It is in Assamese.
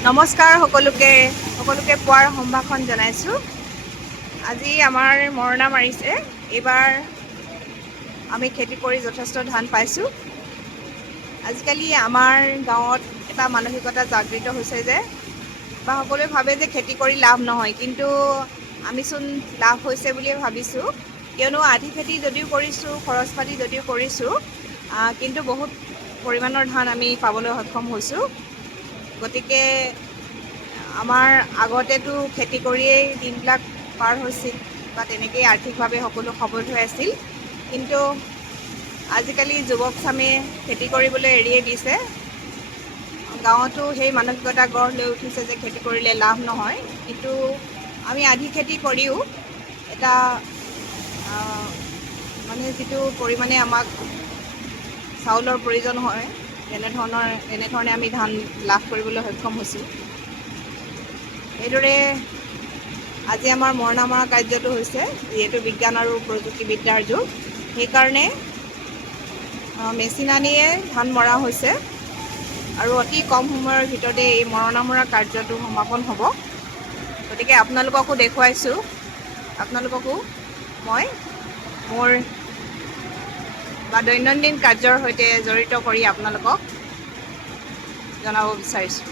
নমস্কাৰ সকলোকে পুৱাৰ সম্ভাষণ জনাইছোঁ। আজি আমাৰ মৰণা মাৰিছে। এইবাৰ আমি খেতি কৰি যথেষ্ট ধান পাইছোঁ। আজিকালি আমাৰ গাঁৱত এটা মানসিকতা জাগৃত হৈছে যে সকলোৱে ভাবে যে খেতি কৰি লাভ নহয়, কিন্তু আমিচোন লাভ হৈছে বুলিয়ে ভাবিছোঁ। কিয়নো আধি খেতি যদিও কৰিছোঁ, খৰচ পাতি যদিও কৰিছোঁ, কিন্তু বহুত পৰিমাণৰ ধান আমি পাবলৈ সক্ষম হৈছোঁ। গতিকে আমাৰ আগতেতো খেতি কৰিয়েই দিনবিলাক পাৰ হৈছিল বা তেনেকেই আৰ্থিকভাৱে সকলো সবল হৈ আছিল, কিন্তু আজিকালি যুৱকচামে খেতি কৰিবলৈ এৰিয়ে দিছে। গাঁৱতো সেই মানসিকতা গঢ় লৈ উঠিছে যে খেতি কৰিলে লাভ নহয়, কিন্তু আমি আধি খেতি কৰিও এটা মানে যিটো পৰিমাণে আমাক চাউলৰ প্ৰয়োজন হয়, তেনেধৰণে আমি ধান লাভ কৰিবলৈ সক্ষম হৈছোঁ। এইদৰে আজি আমাৰ মৰণা মৰা কাৰ্যটো হৈছে, যিহেতু বিজ্ঞান আৰু প্ৰযুক্তিবিদ্যাৰ যুগ, সেইকাৰণে মেচিন আনিয়ে ধান মৰা হৈছে আৰু অতি কম সময়ৰ ভিতৰতে এই মৰণা মৰা কাৰ্যটো সমাপন হ'ব। গতিকে আপোনালোককো দেখুৱাইছোঁ, আপোনালোককো মই মোৰ দৈনন্দিন কাৰ্যৰ সৈতে জড়িত কৰি আপোনালোকক জনাব বিচাৰিছোঁ।